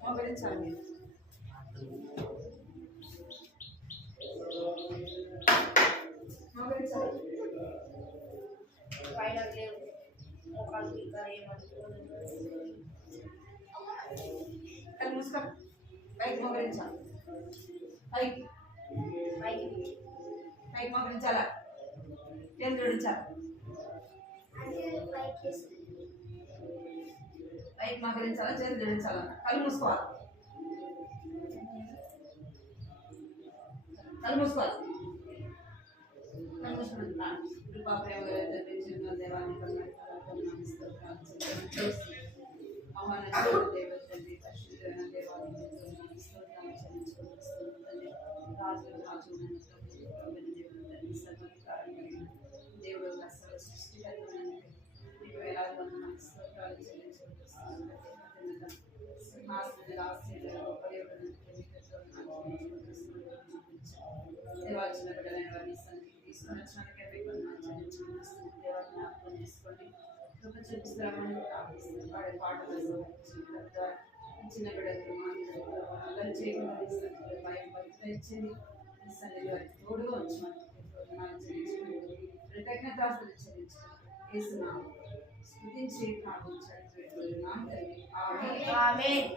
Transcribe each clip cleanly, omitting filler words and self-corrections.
మోకరించాలి. మోకరించాలి. పైన లేవు మోకాలు ఇంకా ఏమనుకోవాలి మూసుకో. పైకి మోకరించాలి. పైకి పైకి పైకి మోకరించాలా? చేతులు జోడించాలి. పైకి మోకరించాలా? చేతులు జోడించాలా? కళ్ళు మూసుకోవాలి. కళ్ళు మూసుకోవాలి. కళ్ళు మూసుకుని కృపాప్రేమ జరిపించిన దేవాన్ని పరిశుద్ధమైన దేవాన్ని రాజు రాజు దేవుడు సర్వ సృష్టికర్తమైన నీకు వేలాది వందనాలు స్తోత్రాలు చెల్లించుకుంటున్నాను. సింహాసన ఆశ్చర్య గొప్ప దేవుడు దేవాల్సిన బిడ్డలైన వారిని సన్నిధికి తీసుకొని వచ్చినందుకే మీకు వందనాలు చెల్లించుకుంటున్నాను. దేవాన్ని జ్ఞాపకం చేసుకోండి. కృప చూపిస్తామని ప్రార్థిస్తున్నాను. వాడి పాటలు చిన్న బిడ్డలు అందరి చేయకుండా భయం భక్తి ఇచ్చింది. ఈ సన్నిధి వారికి తోడుగా ఉంచమని వందనాలు చెల్లించుకుంటూ కృతజ్ఞతాస్తులు చెల్లించుకుంటూ యేసునామం స్తుతించి ప్రార్థించండి వేడుకుంటున్నాం తండ్రి. ఆమేన్.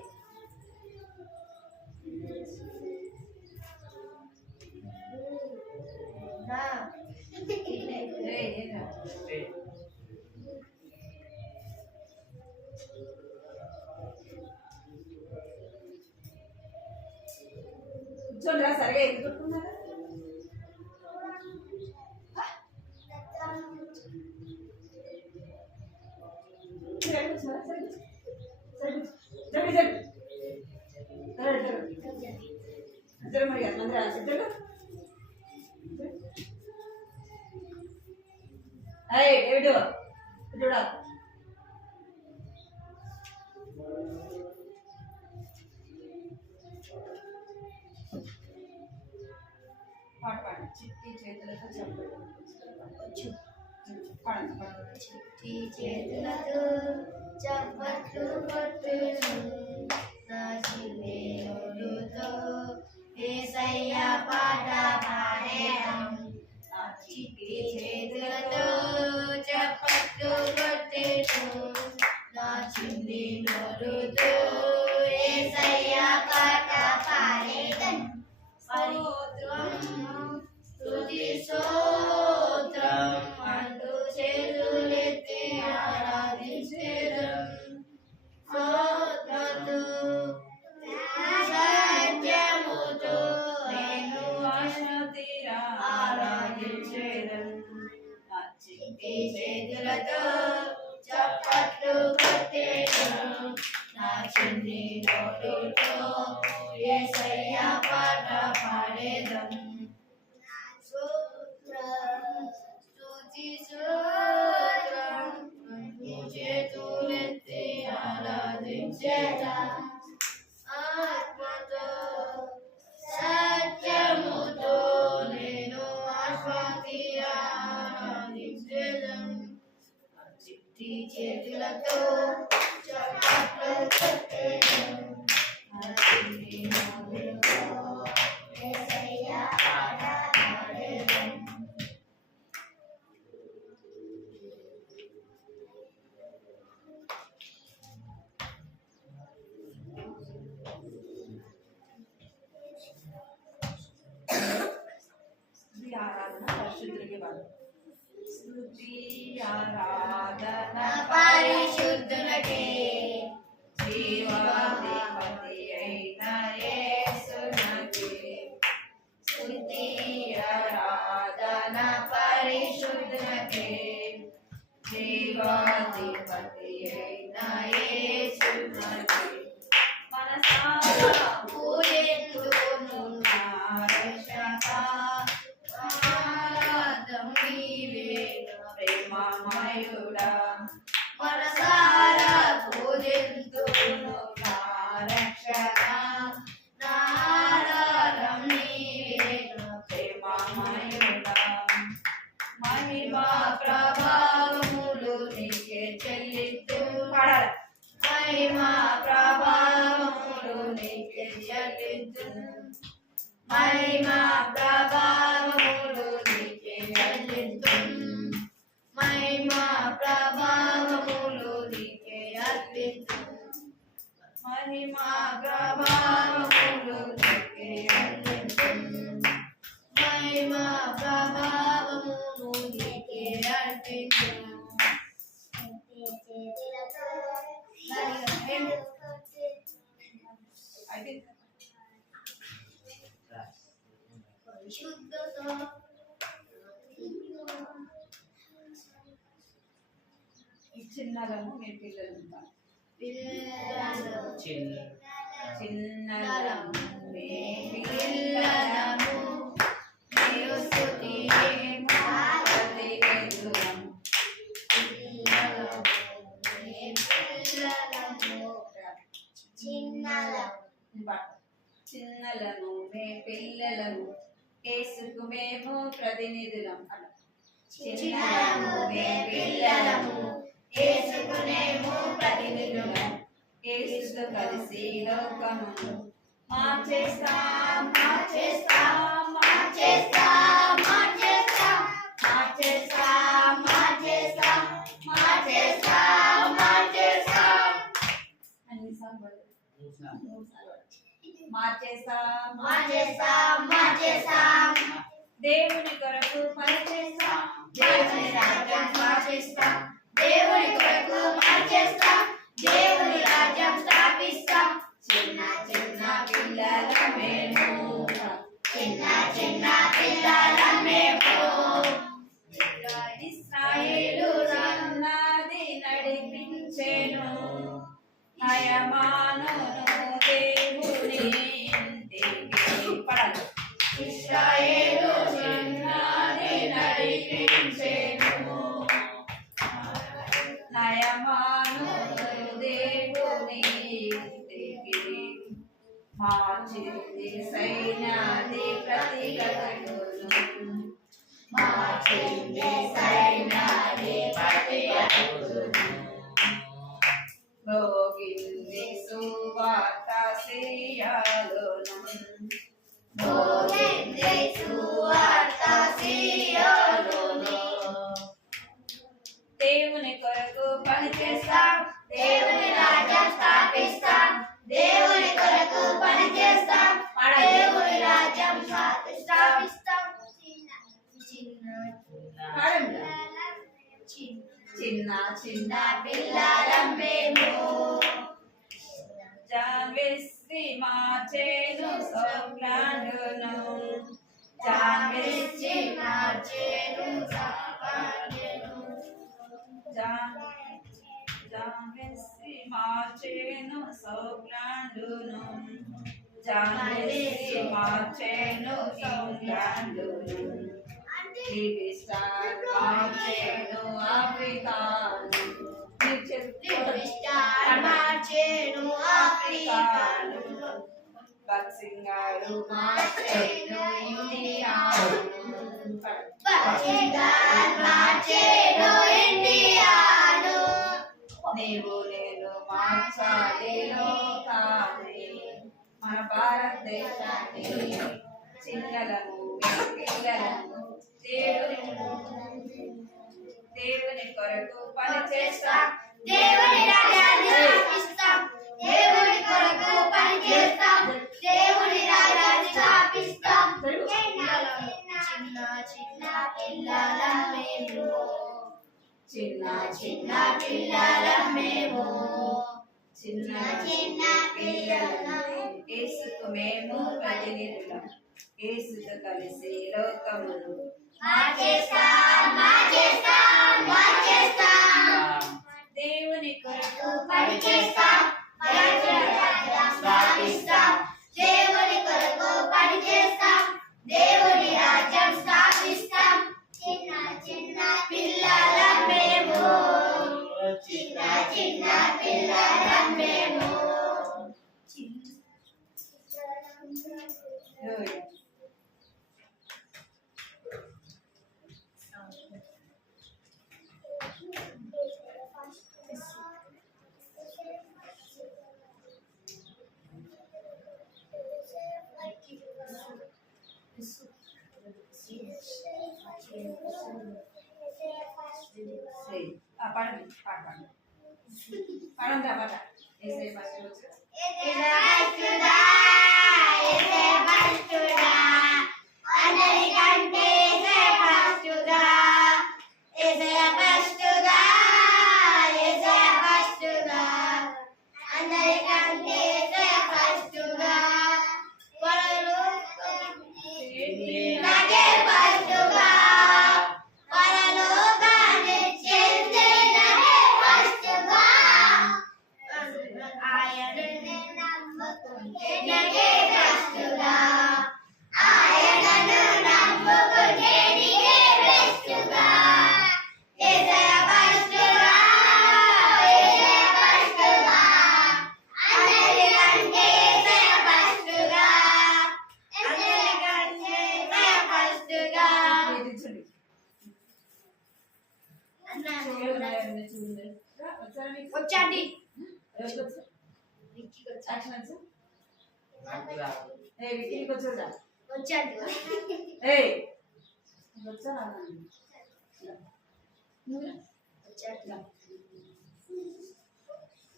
కూర్చోండిరా. సరిగా ఎక్కుతున్నారా? పాట పాడు. చిట్టి చేతులతో చిట్టి చేతులతో చప్పట్లు కొట్టును నా చిన్నతో యేసయ్య పాట పాడేదం. చిట్టి చేతులతో చప్పట్లు కొట్టును నా చిన్ని నోరుతో యేసయ్య పాట పాడేదం. స్తుతి స్తోత్రం అంటూ చేతులెత్తి ఆరాధించెదం. ఆత్మతో సత్యముతో నేను ఆరాధించెదం. చిట్టి చేతులతో చప్పట్లు కొట్టెదం నా చిన్ని నోరుతో యేసయ్య పాట పాడేదం. స్తుతి స్తోత్రం చేతులెత్తి ఆరాధించెదం. ఆత్మతో సత్యముతో నేను ఆశ్వాసిగా ఆరాధించెదం. చిట్టి చేతులతో చప్పట్లు కొట్టెదం నా చిన్ని నోరుతో యేసయ్య పాట పాడేదం. ఆరాధన పరిశుద్ధుడికి వాడు. స్తుతి ఆరాధన పరిశుద్ధులకే జీవాధిపతి అయిన యేసునకే. స్తుతి ఆరాధన పరిశుద్ధులకే జీవాధిపతి అయిన యేసునకే. మనసారా పూజెందును నా రక్షక ప్రేమమయుడా. మనసారా పూజెందును నా రక్షక నారారం నీవే ప్రేమమయుడా. మహిమా ప్రభావ మహిమా ప్రభావములు నీకే చెల్లింతును మహిమా ప్రభావములు నీకే అర్పింతును మహిమా ప్రభావములు నీకే అర్పింతును మహిమా ప్రభావములు నీకే అర్పింతును శుద్ధతో ఈ చిన్నలను మీ పిల్లలు పిల్లలు చిన్నలను మీ పిల్లలను మీరు స్తుతించు ప్రతినిధులం. చిన్నలను మే పిల్లలను యేసుకు మేము ప్రతినిధులం అలా. చిన్నలము మే పిల్లలము యేసుకునేము ప్రతినిధులం యేసుతో కలిసి లోకమును మార్చేస్తాం మార్చేస్తాం మార్చేస్తాం మార్చేస్తాం మార్చేస్తాం మార్చేస్తాం మార్చేస్తాం మార్చేస్తాం అన్నిసార్లు మార్చేస్తాం మార్చేస్తాం మార్చేస్తాం దేవుని కొరకు పనిచేస్తాం దేవుని రాజ్యం స్థాపిస్తాం దేవుని కొరకు మార్చేస్తాం దేవుని రాజ్యం స్థాపిస్తాం చిన్న చిన్న పిల్లల మేము చిన్న చిన్న పిల్లల మేము ఇశ్రాయేలు నన్నది నడిపించెను నయమానును దేవుని ఇంటికి పడాలి. ఇశ్రాయేలు చిన్నది నడిపించెను నయమానును దేవుని ఇంటికి మార్చింది సైన్యాది ప్రతిగతులను మార్చింది సైన్యాది ప్రతిగతులను భోగింది సువార్త సియోనును భోగింది సువార్త సియోనును దేవుని కొరకు పనిచేస్తాం దేవుని రాజ్యం స్థాపిస్తాం దేవుని కొరకు పనిచేస్తాం దేవుని రాజ్యం స్థాపిస్తాం చిన్న చిన్న పిల్లలం మేము జాన్విస్తి మార్చేను సౌగ్లాండును జాన్విచ్చి మార్చేను సాపాడెను జాన్విస్తి మార్చేను సౌగ్లాండును జాన్విస్తి మార్చేను సౌగ్లాండును టీవీ స్టార్ మార్చేను ఆఫ్రికాను స్టార్ మార్చేను ఆఫ్రికాను బక్సింగారు మార్చేను ఇండియాను పచ్చిగార్ మార్చేను ఇండియాను నీవు నేను మార్చాలి లోకాన్ని మన భారతదేశాన్ని చిన్నలను పిల్లలను దేవుని కొరకు పని చేస్తాం దేవుని రాజ్యాన్ని స్థాపిస్తాం దేవుని కొరకు పనిచేస్తాం దేవుని రాజ్యాన్ని స్థాపిస్తాం చిన్న చిన్న పిల్లలం మేము చిన్న చిన్న పిల్లలం మేము చిన్న చిన్న పిల్లలం యేసుకు మేము ప్రతినిధులం యేసుతో కలిసి లోకమును మార్చేస్తాం మార్చేస్తాం మార్చేస్తాం దేవుని కొరకు పనిచేస్తాం దేవుని రాజ్యం స్థాపిస్తాం దేవుని కొరకు పనిచేస్తాం దేవుని రాజ్యం స్థాపిస్తాం చిన్న చిన్న పిల్లలం మేము చిన్న చిన్న పిల్లలం మేము Hallelujah. పాడండి పాట పాడండి పాట ఏసే ఫస్ట్ వచ్చు వచ్చండి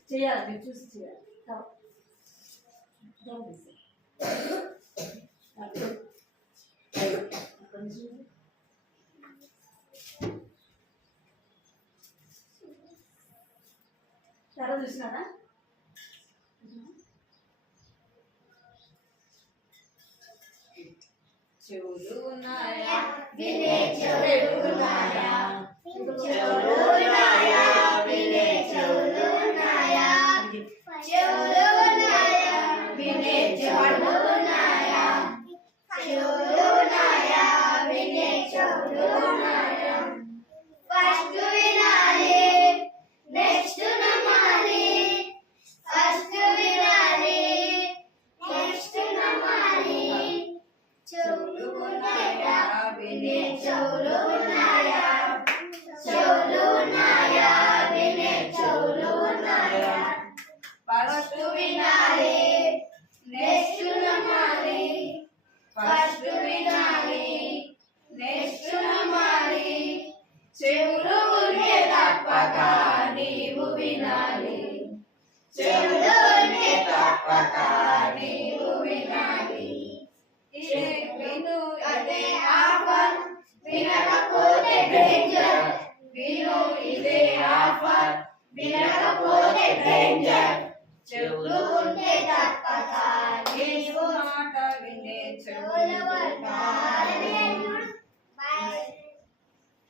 చేయాలి మీరు చూసి చేయాలి తర్వాత చూసినారా చెవులు ఉన్నాయా వినే చెవులు ఉన్నాయా చెవులు ఉన్నాయా వినే చెవులు ఉన్నాయా చెవులు ఉన్నాయా వినే చెవులు ఉన్నాయా చెవులు ఉన్నాయా వినే చెవులు ఉన్నాయా ఫస్ట్ వినాలి నెక్స్ట్ నమ్మాలి ఫస్ట్ వినాలి నెక్స్ట్ నమ్మాలి చెవులు ఉన్నాయా వినే చెవులు ఉన్నాయా చెవులు ఉన్నాయా వినే చెవులు ఉన్నాయా ఫస్ట్ వినాలి నెక్స్ట్ నమ్మాలి ఫస్ట్ వినాలి నెక్స్ట్ నమ్మాలి చెవులు ఉంటే తప్పక నీవు వినాలి చెవులు ఉంటే తప్పక నీవు వినాలి విను అదే ఆఫర్ వినకపోతే డేంజర్ విను ఇదే ఆఫర్ వినకపోతే డేంజర్ చెవులు ఉంటే తప్పక నీవు మాట వినే చెవులు ఉండాలి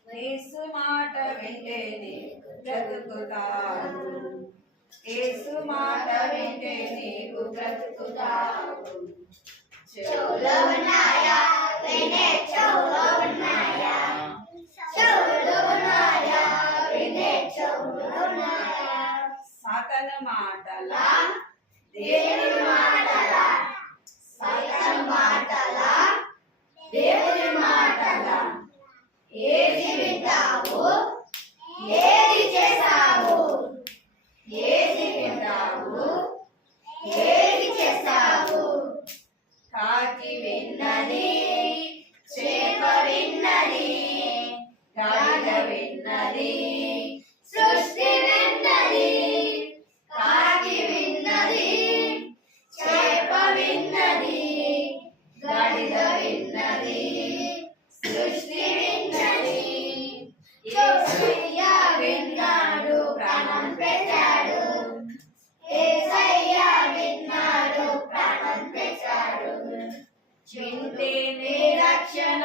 యేసు మాట వింటే నీకు బ్రతుకుతావు యేసు మాట వింటే నీకు బ్రతుకుతావు చెవులు ఉన్నాయా వినే చెవులు ఉన్నాయా చెవులు ఉన్నాయా వినే చెవులు ఉన్నాయా సాతాను మాటలా దేవుని మాటలా సాతాను మాటలా దేవుని మాటలా ఏది వింటావు ఏది చేస్తావు ఏది వింటావు ఏది చేస్తావు కాకి విన్నది చేప విన్నది గాడిద విన్నది సృష్టి విన్నది కాకి విన్నది చేప విన్నది గాడిద విన్నది సృష్టి విన్నది యేసయ్య విన్నాడు ప్రాణం పెట్టాడు యేసయ్య విన్నాడు ప్రాణం పెట్టాడు వింటేనే రక్షణ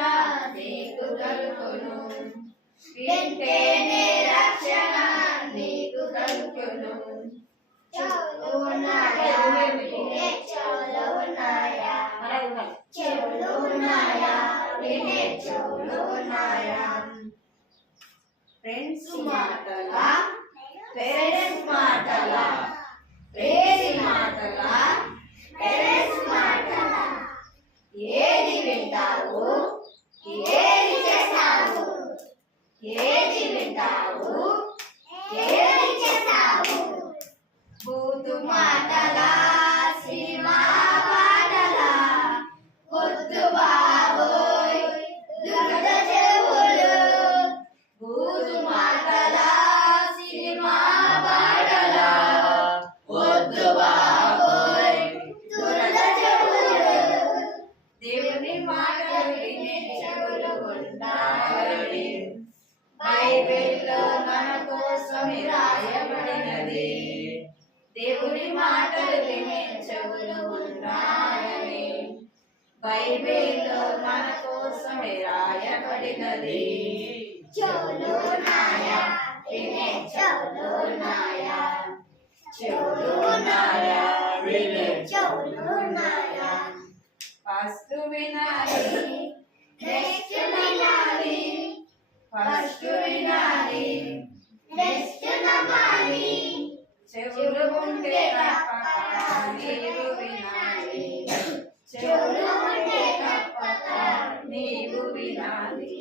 నీకు కలుగును వింటేనే రక్షణ నీకు కలుగును చెవులు ఉన్నాయా వినే చెవులు ఉన్నాయా చెవులు ఉన్నాయా వినే చెవులు ఉన్నాయా ఫ్రెండ్స్ మాటలా పేరెంట్స్ మాటలా ప్రేసి మాటలా పేరెంట్స్ మాటలా ఏది వింటావు ఏది చేస్తావు ఏది వింటావు ఏది చేస్తావు బూతు మాటలా సినిమా పాటలా వద్దు బాబోయ్ దురద చెవులు బూతు మాటలా వినది చెవులు నాయా వినే చెవులు నాయా చెవులు నాయా వినే చెవులు నాయా ఫస్ట్ వినాలి నెక్స్ట్ వినాలి ఫస్ట్ వినాలి నెక్స్ట్ నమ్మాలి చెవులు ఉంటే తప్పక నీవు వినాలి చెవులు ఉంటే తప్పక నీవు వినాలి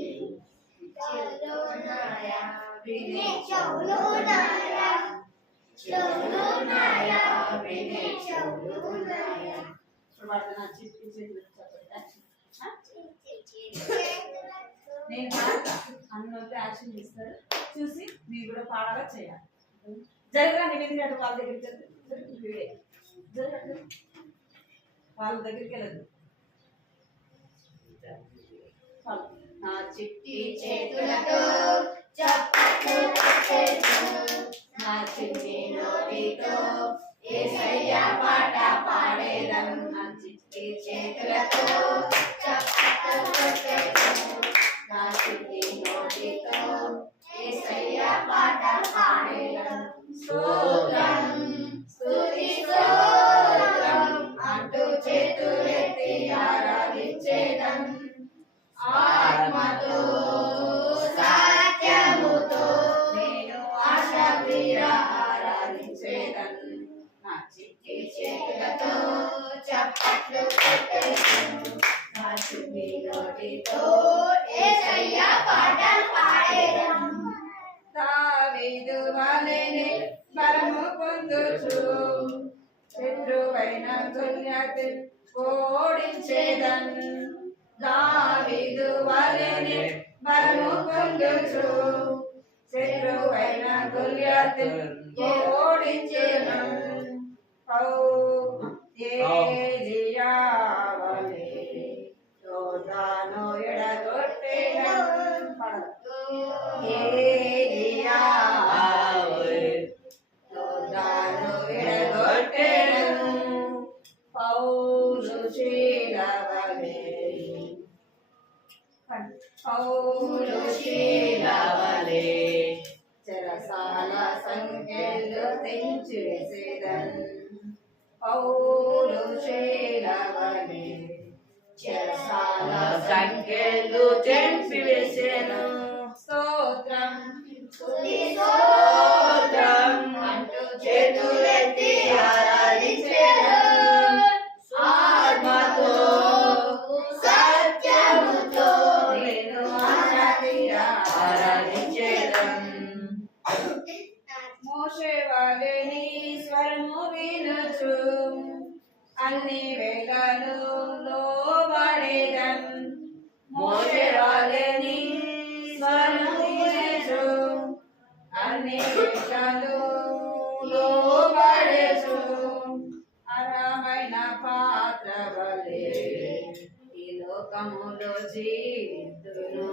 చెవులు నాయా వినే చెవులు నాయా చెవులు నాయా వినే చెవులు నాయా ఇప్పుడు వాడు నా చిట్టి చేతులు నేను పాడతా అన్నోళ్ళు యాక్షన్ చేస్తారు చూసి మీరు కూడా పాడాలా చేయాలి జరగండి ఎందుకంటే వాళ్ళ దగ్గరికి జరగండి వాళ్ళ దగ్గరికి వెళ్ళదు నా చిట్టి చేతులతో చప్పట్లు కొట్టేస్తూ నా చిట్టి నోటితో యేసయ్య పాట పాడేదం నా చిట్టి చేతులతో చప్పట్లు కొట్టేస్తూ నా చిట్టి నోటితో యేసయ్య పాట పాడేదం స్తోత్రం స్తుతి స్తోత్రం అంటూ చేతులెత్తి ఆరాధించేదం ఆత్మతో సత్యముతో నేను ఆశ తీరా ఆరాధించేదను నా చిట్టి చేతులతో చప్పట్లు కొట్టేస్తూ నా చిట్టి నోటితో యేసయ్య పాట పాడేదం దావీదు వలెనే బలము పొందుచు శత్రువైన గొల్యాతు ఓడించేదన్ దావీదు వలెనే బలము పొందుచు శత్రువైన గొల్యాతు ఓడించేదన్ ఏలియా వలె యోర్దాను ఎడగొట్టేదన్ ఏలియా యోర్దాను ఎడగొట్టెను పౌలు శీలవలె పౌలు శీలవలె చెరసాల సంఖ్యలు తెంచివేసేదన్ పౌలు శీలవలె చెరసాల సంఖ్యలు తెంపివేసెను. స్తోత్రం స్తుతి స్తోత్రం అంటూ చేతులెత్తి ఆరాధించెదం. ఆత్మతో సత్యముతో నేను ఆరాధించా ఆరాధించెదం. మోషే వలెని స్వరము వినుచు అన్ని వేళలు లోబడేదం మోషే వలెని స్వరము వినుచు అన్ని వేళలు లోబడేచు అరమైన పాత్ర వలె ఈ లోకములో జీవితును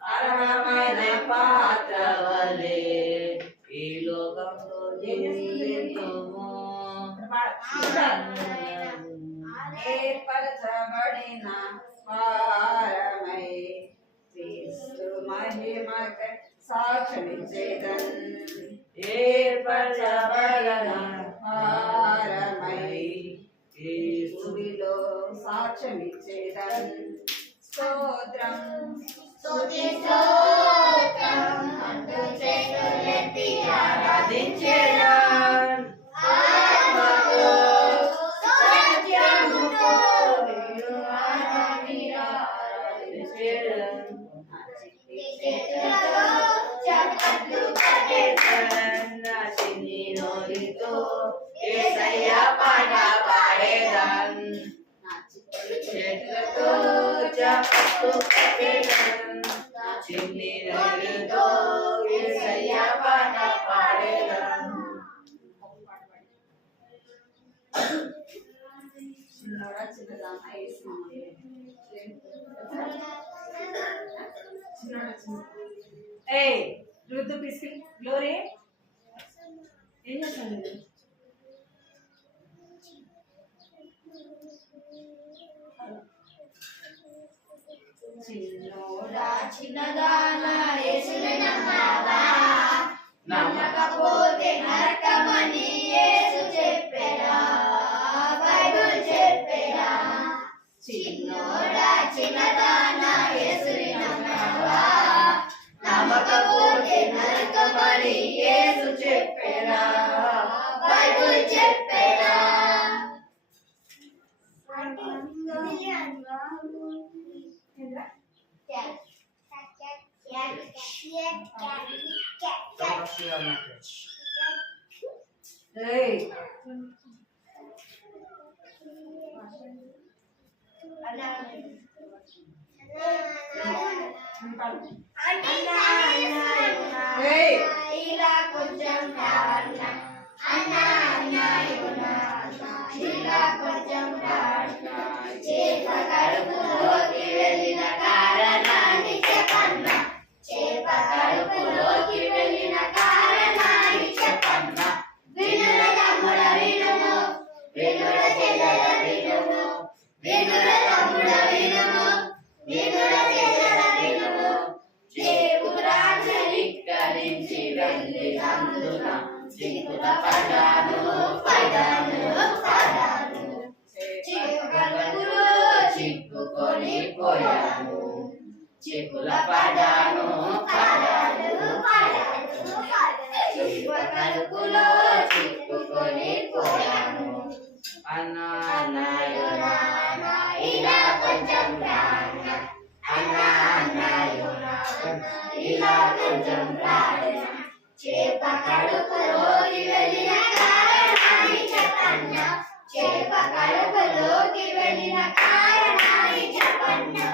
అర్హమైన పాత్ర వలె ఈ లోకంలో జీవింతుము. ఏర్పరచబడిన వారమై క్రీస్తు మహిమక సాక్షమిచ్చేదన్ ఏర్పరచబడిన వారమై యేసు సుడిలో సాక్ష్యమిచ్చేదన్ స్తోత్రం స్తుతి స్తోత్రం అంటూ చేతులెత్తి ఆరాధించెదం. ఆత్మతో సత్యముతో నిన్ను ఆరాధించెదం. చేతులతో చప్పట్లు కొట్టేదం. నా చిన్ని నోటితో యేసయ్య పాట పాడేదం. నా చిట్టి చేతులతో చప్పట్లు కొట్టేదం. నా చిన్ని నోటితో యేసయ్య పాట పాడేదం. చిన్నోడా చిన్నదామా వేసినాము చిన్నోడా చిన్న ఏ రుద్దు పిసికి గ్లోరీ ఏం చేస్తాను నేను చిన్నోడా చిన్నదానా యేసుని నమ్మావా నమ్మకపోతే నరకమని యేసు చెప్పెరా బైబిల్ చెప్పెరా చిన్నోడా చిన్నదానా యేసుని నమ్మావా నమ్మకపోతే నరకమని యేసు చెప్పెరా బైబిల్ చెప్పెరా ఏయ్ ఏయ్ ఇలా కొంచెం రావన్నా అన్నా అన్నా ఇలా కొంచెం రావన్నా చేప కడుపులోకి వెళ్ళిన కారణాన్ని చెప్పన్నా చేప కడుపులోకి వెళ్ళిన కారణాన్ని చెప్పన్నా వినుల తమ్ముడ వినుము వినుల చెల్లెల వినుము వినుల తమ్ముడ వినుము వినుల చెల్లెల వినుము దేవురాజు ధిక్కరించి వెళ్ళినందున చిక్కుల పడాను పడాను పడాను చిక్కులు చిక్కుకొని పోయాను చిక్కుల పడాను పడాను పడాను చిక్కులో చిక్కుకొని పోయాను అన్నా అన్నాయునా ఇలా కొంచెం రాన్న అన్నా అన్నాయునా ఇలా కొంచెం రాన్న చేప కడుపులోకి వెళ్ళిన కారణాన్ని చెప్పన్నా చేప కడుపులోకి వెళ్ళిన కారణాన్ని చెప్పన్నా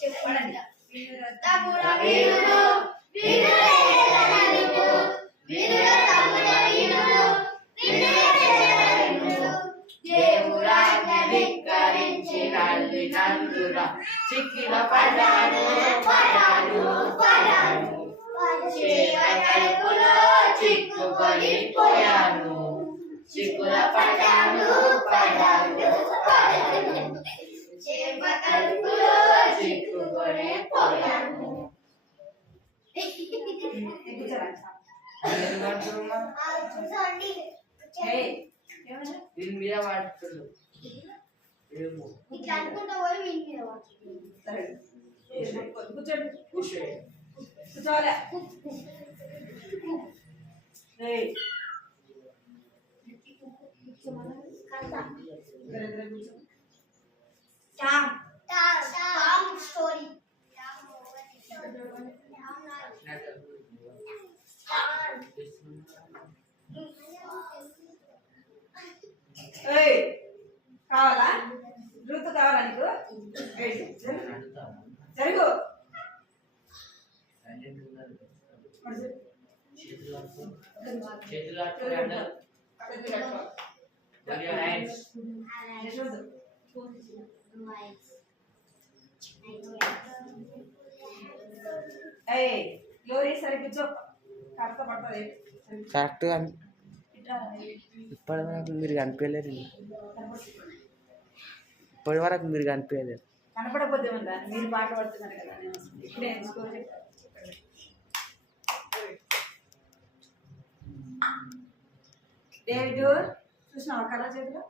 చెప్పండి తమ్ముడ వినుము వినుల చెల్లెల వినుము వినుల తమ్ముడ వినుము వినుల చెల్లెల వినుము దేవురాజ్ఞ ధిక్కరించి వెళ్ళినందున చిక్కిల పడాను పడాను పడాను చేప కడుపులో చిక్కుకొని పోయాను చిక్కుల పడాను పడాను పడాను చేప కడుపులో చిక్కుకొని పోయాను ఏయ్ ఏమన్నా దీని మీద పడుతుంది ఏమో ఇట్లా అనుకుంటా పోయి మీ మీద పడుతుంది. సరే కూర్చోండి కూర్చోండి. కూర్చోవాలి ఏయ్ కథ. దగ్గర కూర్చో టామ్ టామ్ స్టోరీ ఏయ్ కావాలా ఋతు కావాలా నీకు ఏయ్, జరుగు చేతులు అట్టుకోండి. Put your hands. ఏయ్ లోరీ సరిగ్గా కూర్చో కరెక్ట్ పడుతుంది కరెక్ట్గా ఇప్పటి వరకు మీరు కనిపించలేరు ఇప్పటి వరకు మీరు కనిపించలేరు కనపడకపోతే ఉందా మీరు పాట పడుతున్నారు కదా నేను ఇప్పుడే స్కోర్ డేవిడ్ చూసినావా కలర్ చేతిలో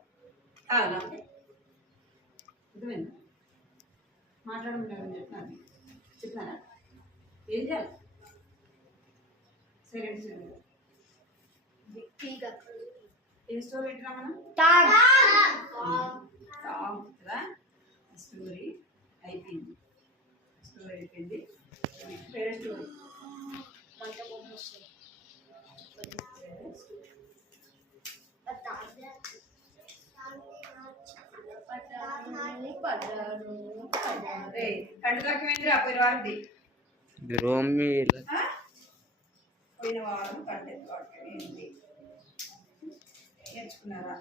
కావాలా అర్థమైంది మాట్లాడమని చెప్తున్నాను చెప్తున్నారా ఏం చేయాలి సైలెంట్ చేయాలి ఏ స్టోరీ ఏంటిరా మనం సాంగ్ కదా స్టోరీ అయిపోయింది వేరే స్టోరీ కంటి దాకేంద్రా పోయిన వారంది రోమి పోయిన వారం కంటి దాకేంది నేర్చుకున్నారా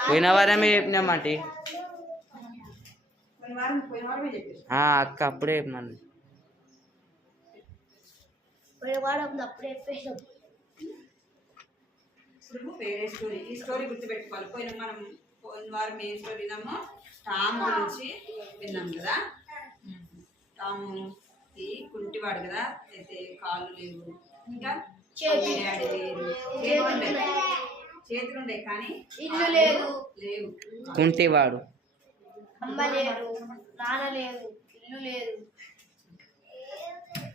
పోయిన వారమే చెప్పినామంటే పోయిన వారమే చెప్పేసి అక్క అప్పుడే చెప్పమని అప్పుడే ఇప్పుడు వేరే స్టోరీ ఈ స్టోరీ గుర్తుపెట్టుకోవాలి పోయిన వారం ఏ స్టోరీ విన్నామో టామ్ గురించి విన్నాం కదా. టాముకి కుంటివాడు కదా, అయితే కాళ్ళు లేవు, ఇంకా డాడీ లేరు, చేతులు ఉండే కానీ ఇల్లు లేదు, లేవు. కుంటివాడు. అమ్మ లేదు, నాన్న లేదు, ఇల్లు లేదు,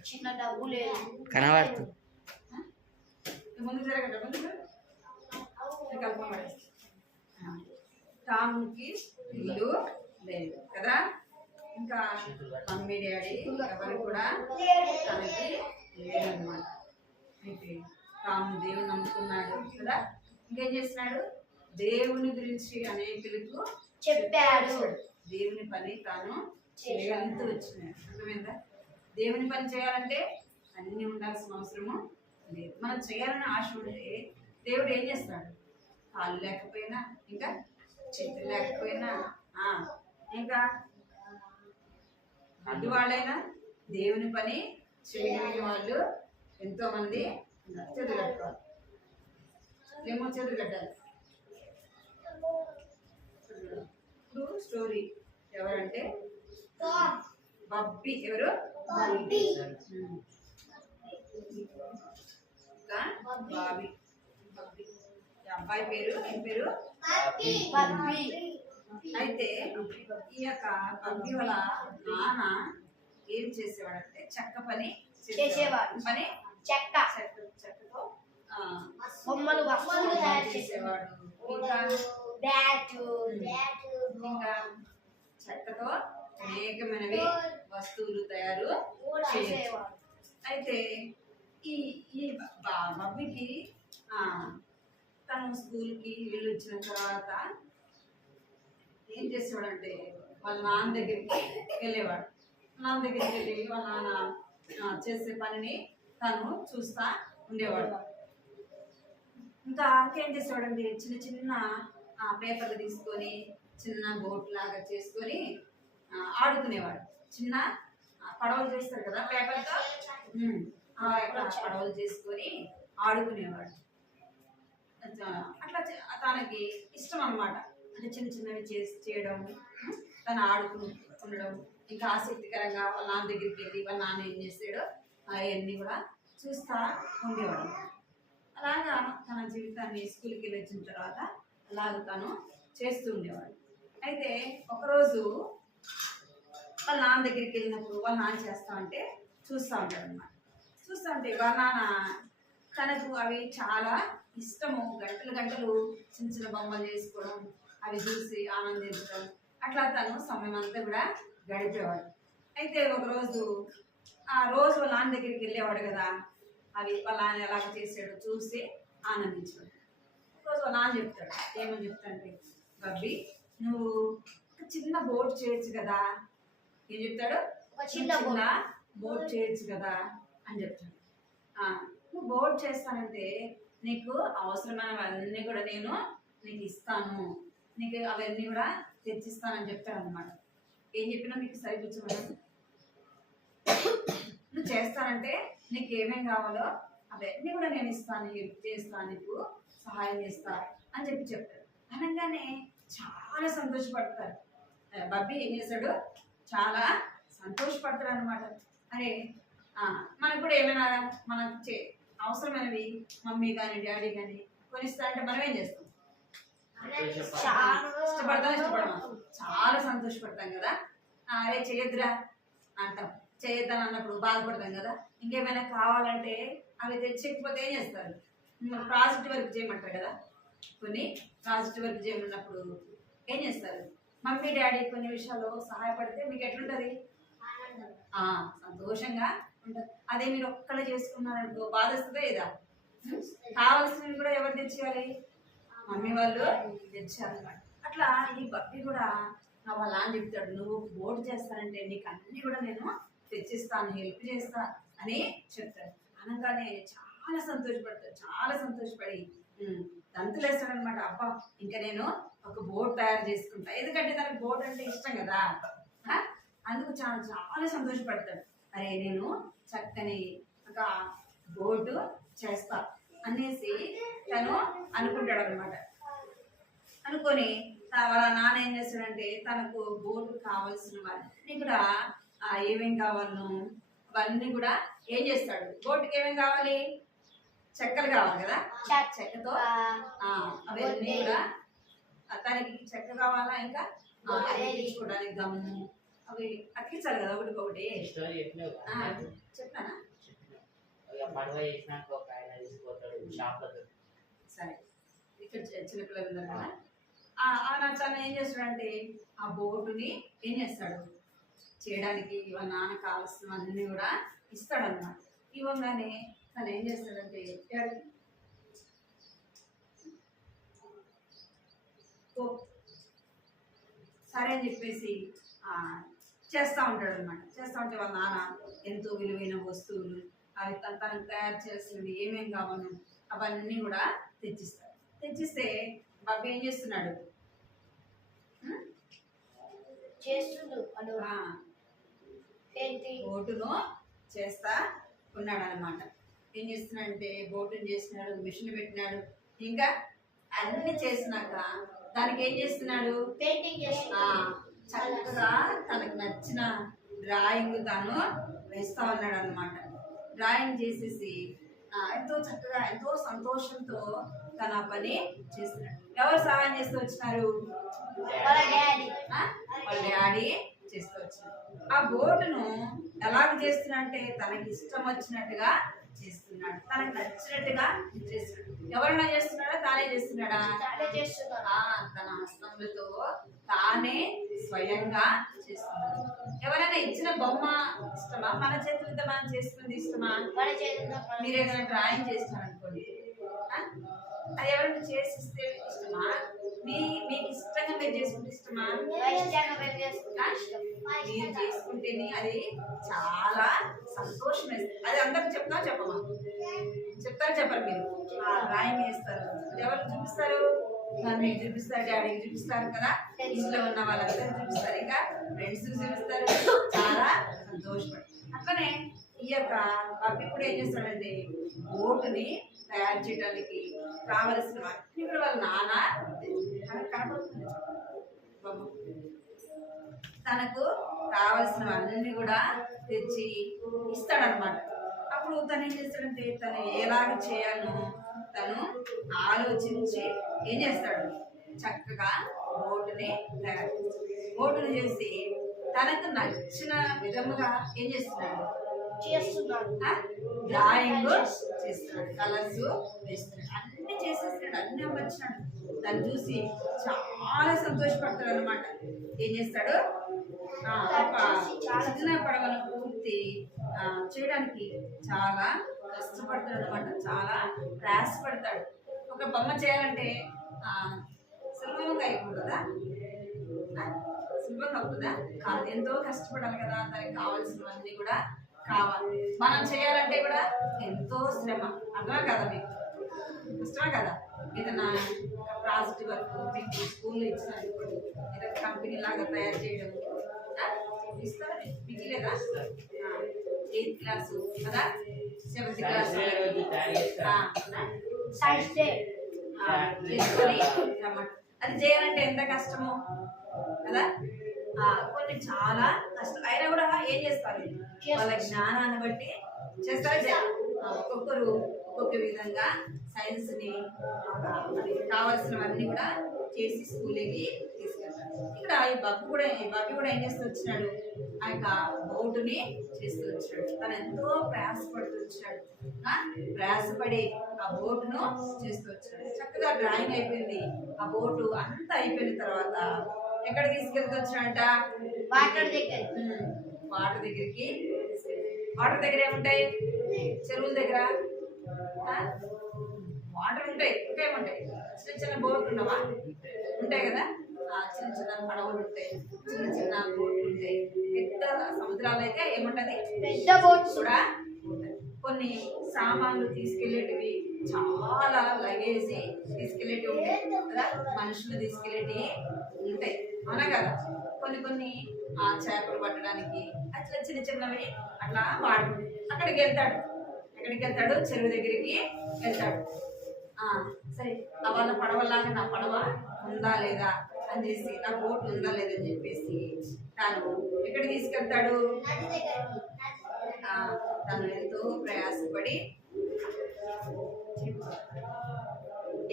చిన్న డబ్బు లేదు. కనబడుతుంది. ముందు జరగట ముందు కల్పన పడేసి. టామ్కి ఇల్లు లేదు కదా, ఇంకా మమ్మీ డాడీ ఎవరు కూడా తనకి లేదన్నమాట. అయితే తాము దేవుని నమ్ముకున్నాడు కదా, ఇంకేం చేస్తున్నాడు, దేవుని గురించి అనేకులకు చెప్పాడు. దేవుని పని తాను చేయగలుగుతూ వచ్చినాడు. అర్థమైందా? దేవుని పని చేయాలంటే అన్ని ఉండాల్సిన అవసరము లేదు. మనం చేయాలని ఆశ ఉంటే దేవుడు ఏం చేస్తాడు, కాళ్ళు లేకపోయినా, ఇంకా చేతులు లేకపోయినా, ఇంకా అడ్డు వాళ్ళైనా దేవుని పని చేయగలిగే వాళ్ళు ఎంతో మంది చేతులు కట్టుకోవాలి. ఏమో చేతులు కట్టాలి. ఇప్పుడు స్టోరీ ఎవరంటే బబ్బీ. ఎవరు? బబ్బీ. ఇంకా బాబీ. బబ్బీ. ఈ అబ్బాయి పేరు ఏం పేరు? బబ్బీ. అయితే ఈ యొక్క బబ్బీ వాళ్ళ నాన్న ఏం చేసేవాడంటే చెక్క పని చేసేవాడు. పని చెక్కతో బొమ్మలు వస్తువులు తయారు చేసేవాడు. ఇంకా బ్యాట్, ఇంకా చెక్కతో అనేకమైనవి వస్తువులు తయారు చేసేవాడు. అయితే ఈ ఈ బబ్బీకి తను స్కూల్కి వెళ్ళి వచ్చిన తర్వాత ఏం చేసేవాడంటే వాళ్ళ నాన్న దగ్గరికి వెళ్ళేవాడు. నాన్న దగ్గరికి వెళ్ళి వాళ్ళ నాన్న చేసే పనిని తను చూస్తా ఉండేవాడు. ఇంకా ఏం చేసేవాడండి, చిన్న చిన్న పేపర్లు తీసుకొని చిన్న బోట్ లాగా చేసుకొని ఆడుకునేవాడు. చిన్న పడవలు చేస్తారు కదా పేపర్తో, పడవలు చేసుకొని ఆడుకునేవాడు. అట్లా తనకి ఇష్టం అన్నమాట. అంటే చిన్న చిన్నవి చేయడం, తను ఆడుకుని ఉండడం, ఇంకా ఆసక్తికరంగా వాళ్ళ నాన్న దగ్గరికి వెళ్ళి వాళ్ళ నాన్న ఏం చేస్తాడో అవన్నీ కూడా చూస్తా ఉండేవాడు. అలాగా తన జీవితాన్ని స్కూల్కి వెళ్ళి వచ్చిన తర్వాత అలాగ తను చేస్తూ ఉండేవాడు. అయితే ఒకరోజు వాళ్ళ నాన్న దగ్గరికి వెళ్ళినప్పుడు వాళ్ళ నాన్న చేస్తా ఉంటే చూస్తూ ఉంటాడు అన్నమాట. చూస్తూ ఉంటే వాళ్ళ నాన్న తనకు అవి చాలా ఇష్టము, గంటలు గంటలు చిన్న చిన్న బొమ్మలు చేసుకోవడం, అవి చూసి ఆనందించడం, అట్లా తను సమయం అంతా కూడా గడిపేవాడు. అయితే ఒకరోజు రోజు వాళ్ళ నాన్న దగ్గరికి వెళ్ళేవాడు కదా, అవి వాళ్ళ నాన్న ఎలాగ చేసాడో చూసి ఆనందించాడు. ఒకరోజు వాళ్ళ నాన్న చెప్తాడు, ఏమని చెప్తాడంటే, బబ్బీ నువ్వు ఒక చిన్న బోట్ చేయొచ్చు కదా. ఏం చెప్తాడు? ఒక చిన్న బోట్ చేయొచ్చు కదా అని చెప్తాడు. నువ్వు బోట్ చేస్తానంటే నీకు అవసరమైనవన్నీ కూడా నేను నీకు ఇస్తాను, నీకు అవన్నీ కూడా తెచ్చిస్తానని చెప్తాడు అనమాట. ఏం చెప్పినా మీకు సరిపుచ్చమని, నువ్వు చేస్తానంటే నీకు ఏమేం కావాలో అవన్నీ కూడా నేను ఇస్తాను, హెల్ప్ చేస్తాను, నీకు సహాయం చేస్తా అని చెప్తాడు. అనగానే చాలా సంతోషపడతారు. బబ్బీ ఏం చేశాడు, చాలా సంతోషపడతాడు అనమాట. అరే మనకు కూడా ఏమైనా మనకు అవసరమైనవి మమ్మీ కానీ డాడీ కానీ కొనిస్తా అంటే మనం ఏం చేస్తాం, ఇష్టపడమా, చాలా సంతోషపడతాం కదా. అరే చేయొద్దురా అంటాం, చేయొద్దని అన్నప్పుడు బాధపడతాం కదా. ఇంకేమైనా కావాలంటే అవి తెచ్చకపోతే ఏం చేస్తారు, ప్రాజెక్ట్ వర్క్ చేయమంటారు కదా. కొన్ని ప్రాజెక్ట్ వర్క్ చేయమన్నప్పుడు ఏం చేస్తారు, మమ్మీ డాడీ కొన్ని విషయాల్లో సహాయపడితే మీకు ఎట్లుంటుంది, సంతోషంగా ఉంటుంది. అదే మీరు ఒక్కడే చేసుకున్నారనుకో బాధ వస్తుందా లేదా? కావాల్సినవి కూడా ఎవరు తెచ్చేయాలి, మమ్మీ వాళ్ళు తెచ్చారన్నమాట. అట్లా ఈ బబ్బీ కూడా వాళ్ళ అని చెప్తాడు, నువ్వు బోర్డు చేస్తానంటే నీకు అన్ని కూడా నేను తెచ్చిస్తాను, హెల్ప్ చేస్తా అని చెప్తాడు. అనగానే చాలా సంతోషపడతాడు. చాలా సంతోషపడి దంతులేస్తాడు అనమాట. అబ్బా ఇంకా నేను ఒక బోట్ తయారు చేసుకుంటా, ఎందుకంటే తనకు బోట్ అంటే ఇష్టం కదా. అందుకు చాలా చాలా సంతోషపడతాడు. అరే నేను చక్కని ఒక బోటు చేస్తా అనేసి తను అనుకుంటాడు అనమాట. అనుకొని వాళ్ళ నాన్న ఏం చేస్తాడంటే తనకు బోటుకు కావాల్సిన వాటిని కూడా ఏమేం కావాలను అవన్నీ కూడా ఏం చేస్తాడు. బోటుకి ఏమేం కావాలి, చెక్కలు కావాలి కదా, చెక్కతో అవన్నీ కూడా తనకి చెక్క కావాలా, ఇంకా అతికించుకోవడానికి గమ్ము అవి అతికించాలి కదా ఒకటి. స్టోరీ చెప్పినావు కదా? చెప్పానా? ఇక పండుగ చేసినాక ఒక ఆయన తీసుకుపోతాడు షాప్లతో. సరే, ఇక్కడ చిన్నపిల్లలు ఉన్నారు కదా, నా తను ఏం చేస్తాడంటే ఆ బోటుని ఏం చేస్తాడు చేయడానికి వాళ్ళ నాన్న కావాల్సినవన్నీ కూడా ఇస్తాడన్నమాట. ఇవ్వగానే తను ఏం చేస్తాడంటే సరే అని చెప్పేసి చేస్తూ ఉంటాడు అనమాట. చేస్తూ ఉంటే వాళ్ళ నాన్న ఎంతో విలువైన వస్తువులు అవి తనకు తయారు చేసినవి ఏమేం కావాలో అవన్నీ కూడా తెచ్చిస్తాడు. తెచ్చిస్తే బాబు ఏం చేస్తున్నాడు, బోటును చేస్తా ఉన్నాడు అనమాట. ఏం చేస్తున్నాడంటే బోటును చేసినాడు, మిషన్ పెట్టినాడు, ఇంకా అన్ని చేసినాక దానికి ఏం చేస్తున్నాడు, చక్కగా తనకు నచ్చిన డ్రాయింగ్ తాను వేస్తా ఉన్నాడు అనమాట. డ్రాయింగ్ చేసేసి ఎంతో చక్కగా ఎంతో సంతోషంతో తన పని చేస్తున్నాడు. ఎవరు సహాయం చేస్తూ వచ్చినారు, వాళ్ళ డాడీ చేస్తూ వచ్చినారు. ఆ బోటును ఎలాగ చేస్తున్నా అంటే తనకి ఇష్టం వచ్చినట్టుగా చేస్తున్నాడు, తనకు నచ్చినట్టుగా చేస్తున్నాడు. ఎవరైనా చేస్తున్నాడా, తానే చేస్తున్నాడా, తన హస్తములతో తానే స్వయంగా చేస్తున్నాడు. ఎవరైనా ఇచ్చిన బొమ్మ ఇష్టమా, మన చేతులతో మనం చేసుకున్నది ఇష్టమా? మీరు ఏదైనా డ్రాయింగ్ చేస్తున్నారనుకోండి, అది ఎవరైనా చేసిస్తే ఇష్టమా? మీకు ఇష్టంగా మీరు చేసుకుంటే ఇష్టమా? మీరు చేసుకుంటేనే అది చాలా సంతోషం వేస్తుంది. అది అందరికి చెప్తారా చెప్పమా? చెప్తారా చెప్పరు? మీరు డ్రాయింగ్ వేస్తారు, ఎవరు చూపిస్తారు? మీకు చూపిస్తారు, డాడీకి చూపిస్తారు కదా, ఇంట్లో ఉన్న వాళ్ళందరూ చూపిస్తారు, ఇంకా ఫ్రెండ్స్ చూపిస్తారు, చాలా సంతోషపడతారు. అట్లనే ఈ యొక్క బాబీ కూడా ఏం చేస్తాడంటే బోటుని తయారు చేయడానికి కావలసిన వాటిని కూడా వాళ్ళ నాన్న కనపడుతుంది, తనకు కావలసినవన్నీ కూడా తెచ్చి ఇస్తాడనమాట. అప్పుడు తను ఏం చేస్తాడంటే తను ఎలాగ చేయాలో తను ఆలోచించి ఏం చేస్తాడు, చక్కగా బోటుని తయారు చేస్తాడు. బోటుని చేసి తనకు నచ్చిన విధముగా ఏం చేస్తున్నాడు, డ్రాయింగ్ చేస్తున్నాడు, కలర్స్ వేస్తున్నాడు, అన్ని చేసేస్తున్నాడు, అన్ని అమ్మచ్చినాడు. దాన్ని చూసి చాలా సంతోషపడతాడు అనమాట. ఏం చేస్తాడు, ఒక చిన్న పడవను పూర్తి చేయడానికి చాలా కష్టపడతాడు అనమాట, చాలా ప్రయాసపడతాడు. ఒక బొమ్మ చేయాలంటే సులభంగా అయిపోతుందా? సులభంగా అవుతుందా? కాదు, ఎంతో కష్టపడాలి కదా, దానికి కావాల్సినవన్నీ కూడా కావాలి. మనం చేయాలంటే కూడా ఎంతో శ్రమ, అర్థమే కదా? మీకు కష్టమే కదా? ఏదైనా ప్రాజెక్ట్ వర్క్ మీకు స్కూల్లో ఇచ్చినప్పుడు ఏదైనా కంపెనీ లాగా తయారు చేయడం ఇస్తారా? మీకు లేదా? 8th క్లాసు కదా, 7th క్లాస్ అది చేయాలంటే ఎంత కష్టమో కదా. కొన్ని చాలా కష్టం అయినా కూడా ఏం చేస్తారు, వాళ్ళ జ్ఞానాన్ని బట్టి చేస్తారా? ఒక్కొక్కరు ఒక్కొక్క విధంగా సైన్స్ ని కావాల్సినవన్నీ కూడా చేసి స్కూల్కి తీసుకెళ్తారు. ఇక్కడ ఈ బాబు కూడా ఏం చేస్తూ వచ్చినాడు, ఆ యొక్క బోటుని చేస్తూ వచ్చినాడు. తను ఎంతో ప్రయాసపడుతూ వచ్చినాడు, ప్రయాసపడి ఆ బోటును చేస్తూ వచ్చినాడు. చక్కగా డ్రాయింగ్ అయిపోయింది, ఆ బోటు అంతా అయిపోయిన తర్వాత ఎక్కడ తీసుకెళ్తూ వచ్చినాడంట, వాటర్ దగ్గరికి. వాటర్ దగ్గర ఏముంటాయి, చెరువుల దగ్గర వాటర్ ఉంటాయి, ఇంకేముంటాయి, చిన్న చిన్న బోట్లు ఉండవా? ఉంటాయి కదా, చిన్న చిన్న పడవలు ఉంటాయి, చిన్న చిన్న బోట్లు ఉంటాయి. పెద్ద సముద్రాలు అయితే ఏముంటది, పెద్ద బోట్స్ కూడా ఉంటాయి. కొన్ని సామాన్లు తీసుకెళ్లేటివి, చాలా లగేజ్ తీసుకెళ్లేటివి ఉంటాయి కదా, మనుషులు తీసుకెళ్లేటివి ఉంటాయి, అవునా కదా? కొన్ని చేపలు పట్టడానికి అట్లా చిన్న చిన్నవి అట్లా వాడు అక్కడికి వెళ్తాడు. ఎక్కడికి వెళ్తాడు, చెరువు దగ్గరికి వెళ్తాడు. సరే వాళ్ళ పడవలాగా నా పడవ ఉందా లేదా అని చేసి నా బోట్ ఉందా లేదా అని చెప్పేసి తాను ఎక్కడికి తీసుకెళ్తాడు. తను ఎంతో ప్రయాసపడి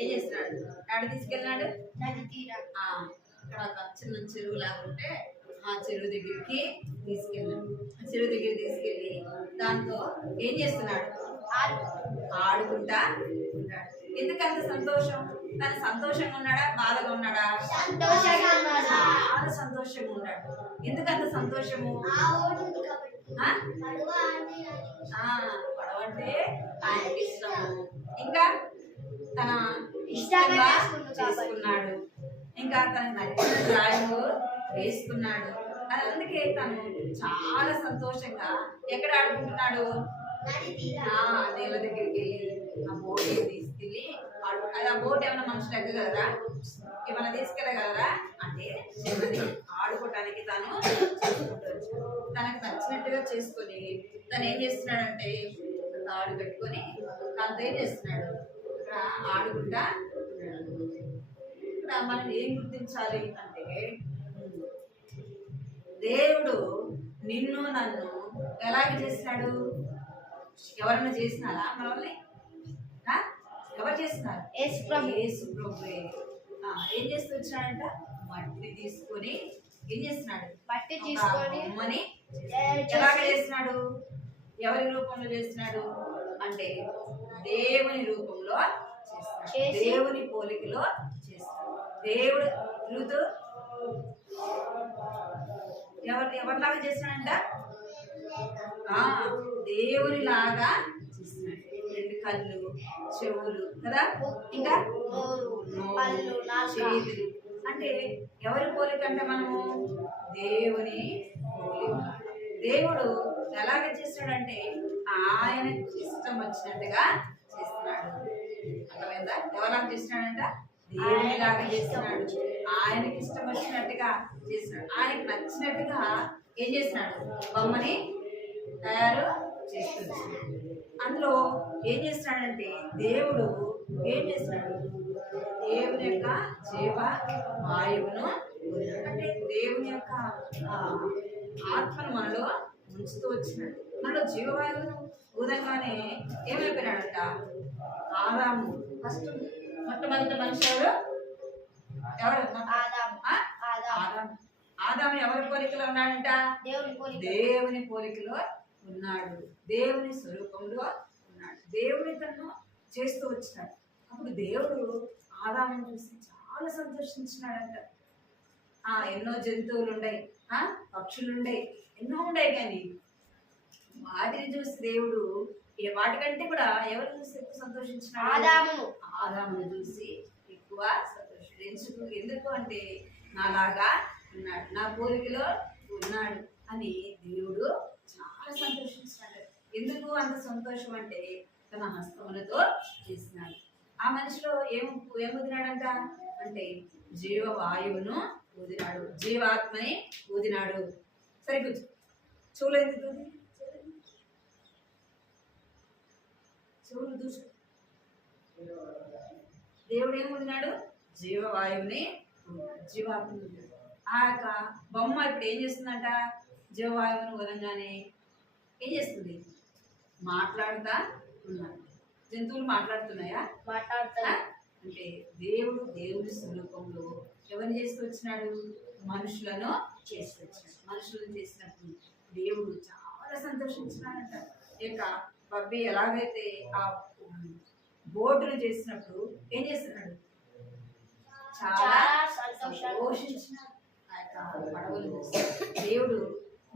ఏం చేస్తున్నాడు, ఎక్కడ తీసుకెళ్ళినాడు, నది తీరం. అక్కడ ఒక చిన్న చెరువు లాగా ఉంటే ఆ చెరువు దగ్గరికి తీసుకెళ్ళాడు. ఆ చెరువు దగ్గరికి తీసుకెళ్ళి దాంతో ఏం చేస్తున్నాడు, ఆడుకుంటా ఉంటాడు. ఎందుకంత సంతోషం, తను సంతోషంగా ఉన్నాడా బాధగా ఉన్నాడా, సంతోషంగా ఉన్నాడు. చాలా సంతోషంగా ఉన్నాడు. ఎందుకంత సంతోషము, పడవ అంటే ఆయనకి ఇష్టము, ఇంకా తన ఇష్టంగా చేసుకున్నాడు, ఇంకా తనకి నచ్చిన డ్రాయింగ్ వేసుకున్నాడు. అది అందుకే తను చాలా సంతోషంగా ఎక్కడ ఆడుకుంటున్నాడు, నీళ్ళ దగ్గరికి వెళ్ళి ఆ బోట్ తీసుకెళ్ళి అది ఆ బోట్ ఏమైనా మనుషులు ఎక్కగలరా, ఏమైనా తీసుకెళ్ళగలరా అంటే చిన్నది ఆడుకోవటానికి తాను చేసుకుంటూ వచ్చాడు. తనకు నచ్చినట్టుగా చేసుకొని తను ఏం చేస్తున్నాడంటే తాడు పెట్టుకొని దాంతో ఏం చేస్తున్నాడు, ఇక్కడ ఆడుకుంటా ఉన్నాడు. ఇక్కడ మనం ఏం గుర్తించాలి అంటే దేవుడు నిన్ను నన్ను ఎలాగ చేసినాడు, ఎవరైనా చేసినారా మనల్ని, ఎవరు చేస్తున్నారు, యేసు ప్రభువే. ఏం చేస్తూ వచ్చినాడంట, మట్టి తీసుకొని ఏం చేస్తున్నాడు, మట్టి తీసుకొని బొమ్మని ఎలాగ చేస్తున్నాడు, ఎవరి రూపంలో చేస్తున్నాడు అంటే దేవుని రూపంలో చేస్తున్నాడు, దేవుని పోలికలో చేస్తున్నాడు. దేవుడు ఋతు ఎవరిలాగా చేస్తున్నాడంట, దేవుని లాగా చేస్తున్నాడు. 2 కళ్ళు, చెవులు కదా, ఇంకా చేతులు, అంటే ఎవరి పోలిక అంటే మనము దేవుని పోలిక. దేవుడు ఎలాగ చేస్తున్నాడంటే ఆయనకు ఇష్టం వచ్చినట్టుగా చేస్తున్నాడు. అర్థమైందా, ఎవరిలాగా చేస్తున్నాడంట, దేవుని లాగా చేస్తున్నాడు, ఆయనకి ఇష్టం వచ్చినట్టుగా చేస్తున్నాడు. ఆయనకు నచ్చినట్టుగా ఏం చేస్తున్నాడు, బొమ్మని తయారు చేస్తున్నాడు. అందులో ఏం చేస్తున్నాడంటే దేవుడు ఏం చేస్తున్నాడు, దేవుని యొక్క జీవ వాయువును అంటే దేవుని యొక్క ఆత్మను మనలో ఉంచుతూ వచ్చినాడు. మనలో జీవవాయువును ఊదంగానే ఏమైపోయినాడంట, ఆదాము ఫస్ట్ మొట్టమొదటి మనుషుడు ఎవరు, ఆదాము ఎవరి పోలికలో ఉన్నాడంట, దేవుని పోలికలో ఉన్నాడు, దేవుని స్వరూపంలో ఉన్నాడు, దేవుని తను చేస్తూ వచ్చినాడు. అప్పుడు దేవుడు ఆదామును చూసి చాలా సంతోషించినాడంట. ఎన్నో జంతువులు ఉన్నాయి, పక్షులు ఉన్నాయి, ఎన్నో ఉన్నాయి, కానీ వాటిని చూసి దేవుడు వాటికంటే కూడా ఎవరు చూసి ఎక్కువ సంతోషించినాడు, ఆదామును చూసి ఎక్కువ సంతోషించాడు. ఎందుకు అంటే నాలాగా ఉన్నాడు, నా పోలికలో ఉన్నాడు అని దేవుడు చాలా సంతోషించినాడు. ఎందుకు అంత సంతోషం అంటే తన హస్తములతో చేసినాడు. ఆ మనిషిలో ఏం ఊదినాడంట అంటే జీవవాయువును ఊదినాడు, జీవాత్మని ఊదినాడు. సరే కూర్చో, చూడలేదు చెవులు దూసు. దేవుడు ఏం ఊదినాడు, జీవవాయువుని జీవాత్మని ఊదినాడు. ఆ యొక్క బొమ్మ ఇప్పుడు ఏం చేస్తుందంట, జీవవాయువును ఊదంగానే ఏం చేస్తుంది, మాట్లాడుతా ఉన్నాడు. జంతువులు మాట్లాడుతున్నాయా, అంటే దేవుడు దేవుని స్వరూపంలో ఎవరిని చేసుకొచ్చినాడు, మనుషులను చేసుకొచ్చినాడు. మనుషులను చేసినప్పుడు దేవుడు చాలా సంతోషించినాడంట. ఇక బబ్బీ ఎలాగైతే ఆ బోటును చేసినప్పుడు ఏం చేస్తున్నాడు, చాలా సంతోషించినాడు. ఆ యొక్క పడవలు చూసి దేవుడు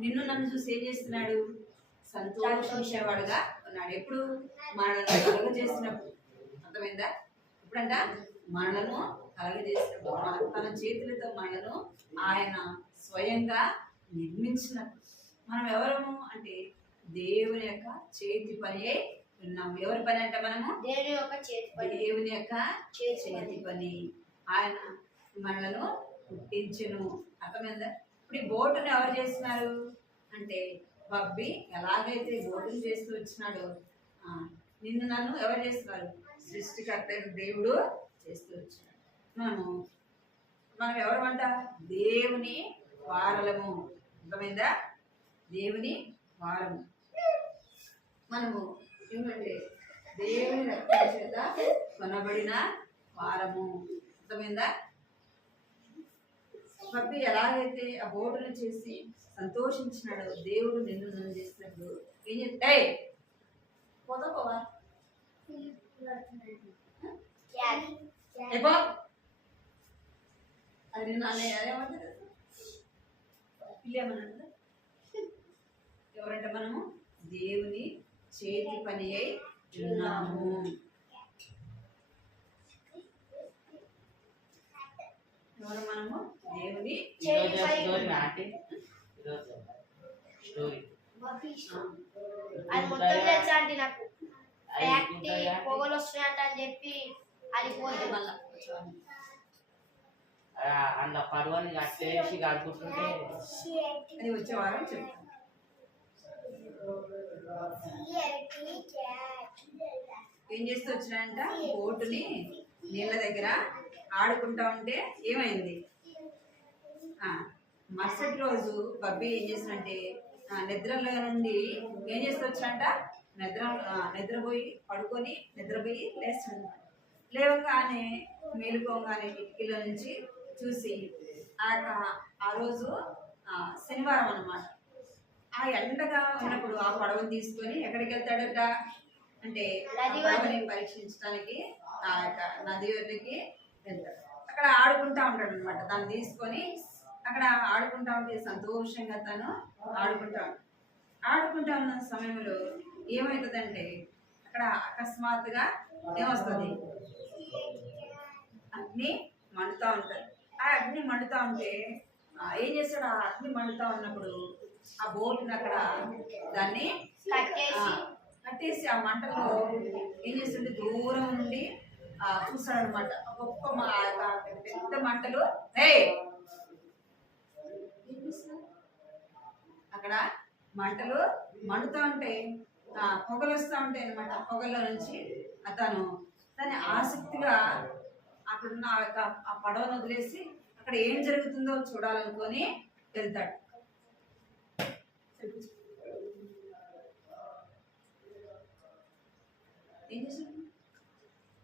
నిన్ను నన్ను చూసి ఏం చేస్తున్నాడు, సంతోషించేవాడుగా ఉన్నాడు. ఎప్పుడు మనలను కలుగజేసినప్పుడు, అర్థమైందా, ఇప్పుడంట మనలను కలుగజేసినప్పుడు, తన చేతులతో మనను ఆయన స్వయంగా నిర్మించినప్పుడు మనం ఎవరము అంటే దేవుని యొక్క చేతి పని ఉన్నాము. ఎవరి పని అంటే మనము దేవుని యొక్క చేతి పని, దేవుని యొక్క చేతి పని. ఆయన మనలను పుట్టించెను. అర్థమైందా? ఇప్పుడు ఈ బోటును ఎవరు చేస్తున్నారు అంటే బబ్బీ ఎలాగైతే బోటును చేస్తూ వచ్చినాడో నిన్ను నన్ను ఎవరు చేస్తున్నారు? సృష్టికర్త అయిన దేవుడు చేస్తూ వచ్చాడు. మనం ఎవరు అంట? దేవుని వారలము. అర్థమైందా? దేవుని వారము. మనము ఏమంటే దేవుని రక్తం చేత కొనబడిన వారము. అర్థమైందా? పప్పి ఎలాగైతే ఆ బోటును చేసి సంతోషించినాడు, దేవుడు నిన్ను నన్ను చేసినప్పుడు ఏం చెప్తా? పోతావా? అది నిన్న అదేమంటారు? పిల్లేమన్నా? ఎవరంటే మనము దేవుని చేతి పని అయి ఉన్నాము. ఎవరు మనము? దేవుని అది మొత్తం తెలుసా అంటే నాకు ఫ్యాక్టరీ పొగలు వస్తున్నాయంట అని చెప్పి అది పోతే మళ్ళా అందులో పడవని కట్టేసి కడుకుంటుంటే అది వచ్చే వారం చెప్తాను. ఏం చేస్తూ వచ్చినాయంట? బోటుని నీళ్ళ దగ్గర ఆడుకుంటా ఉంటే ఏమైంది? మరుసటి రోజు బబ్బీ ఏం చేసినంటే నిద్రలో నుండి ఏం చేస్తూ వచ్చినంట? నిద్రపోయి పడుకొని నిద్రపోయి లేస్తున్నాడు. లేవగానే మేలుకోగానే కిటికీలో నుంచి చూసి ఆ రోజు శనివారం అన్నమాట. ఆ ఎండగా ఉన్నప్పుడు ఆ పడవని తీసుకొని ఎక్కడికి వెళ్తాడట అంటే పడవని పరీక్షించడానికి ఆ యొక్క నది వద్దకి వెళ్తాడు. అక్కడ ఆడుకుంటా ఉంటాడు అనమాట. దాన్ని తీసుకొని అక్కడ ఆడుకుంటా ఉంటే సంతోషంగా తను ఆడుకుంటా ఉన్న సమయంలో ఏమవుతుందంటే అక్కడ అకస్మాత్తుగా ఏమొస్తుంది? అగ్ని మండుతూ ఉంటుంది. ఆ అగ్ని మండుతూ ఉంటే ఏం చేస్తాడు? ఆ అగ్ని మండుతూ ఉన్నప్పుడు ఆ బోటుని అక్కడ దాన్ని కట్టేసి ఆ మంటలో ఏం చేస్తుంటే దూరం నుండి చూస్తాడు అనమాట. గొప్ప పెద్ద మంటలు అక్కడ మంటలు మండుతూ ఉంటాయి, పొగలు వస్తూ ఉంటాయి అనమాట. పొగల్లో నుంచి అతను దాన్ని ఆసక్తిగా అక్కడున్న ఆ పడవను వదిలేసి అక్కడ ఏం జరుగుతుందో చూడాలనుకొని వెళ్తాడు.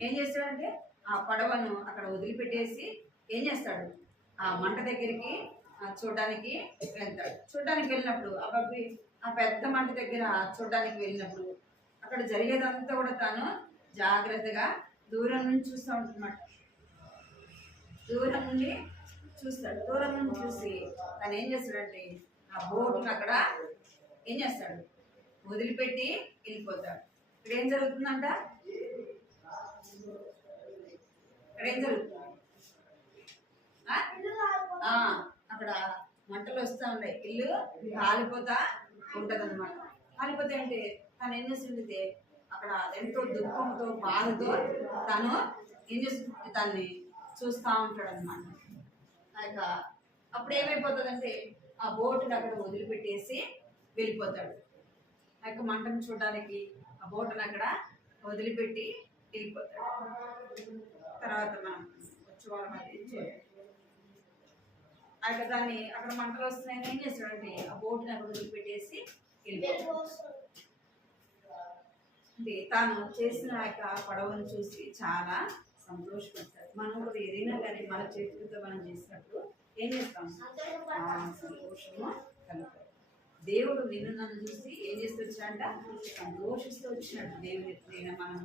ఏం చేస్తాడంటే ఆ పడవను అక్కడ వదిలిపెట్టేసి ఏం చేస్తాడు? ఆ మంట దగ్గరికి చూడడానికి వెళ్తాడు. చూడడానికి వెళ్ళినప్పుడు ఆ పెద్ద మంట దగ్గర చూడడానికి వెళ్ళినప్పుడు అక్కడ జరిగేదంతా కూడా తాను జాగ్రత్తగా దూరం నుంచి చూస్తూ ఉంటున్నమాట. దూరం నుండి చూస్తాడు. దూరం నుండి చూసి తను ఏం చేస్తాడంటే ఆ బోటును అక్కడ ఏం చేస్తాడు? వదిలిపెట్టి వెళ్ళిపోతాడు. ఇక్కడ ఏం జరుగుతుందంట? ఇక్కడ ఏం జరుగుతుంది? అక్కడ మంటలు వస్తూ ఉన్నాయి, ఇల్లు కాలిపోతా ఉంటది అనమాట. కాలిపోతే అంటే తను ఏం చేస్తుంటే అక్కడ ఎంతో దుఃఖంతో బాధతో తను ఏం చేస్తుంది? దాన్ని చూస్తూ ఉంటాడు అనమాట. అప్పుడు ఏమైపోతుందంటే ఆ బోటుని అక్కడ వదిలిపెట్టేసి వెళ్ళిపోతాడు. ఆ యొక్క మంటను చూడడానికి ఆ బోటుని అక్కడ వదిలిపెట్టి వెళ్ళిపోతాడు. తర్వాత మనం వచ్చే వాళ్ళ దాన్ని అక్కడ మంటలు వస్తున్నాయని ఏం చేస్తాడంటే ఆ బోటుని అక్కడ వదిలిపెట్టేసి వెళ్ళిపోతాడు. అంటే తాను చేసిన యొక్క పడవను చూసి చాలా సంతోషపడతాడు. మనం కూడా ఏదైనా కానీ మన చేతులతో మనం చేసినప్పుడు ఏం చేస్తాం? సంతోషము కలుగుతాడు. దేవుడు నిన్ను నన్ను చూసి ఏం చేస్తూ వచ్చినంట? సంతోషిస్తూ వచ్చినాడు. మనం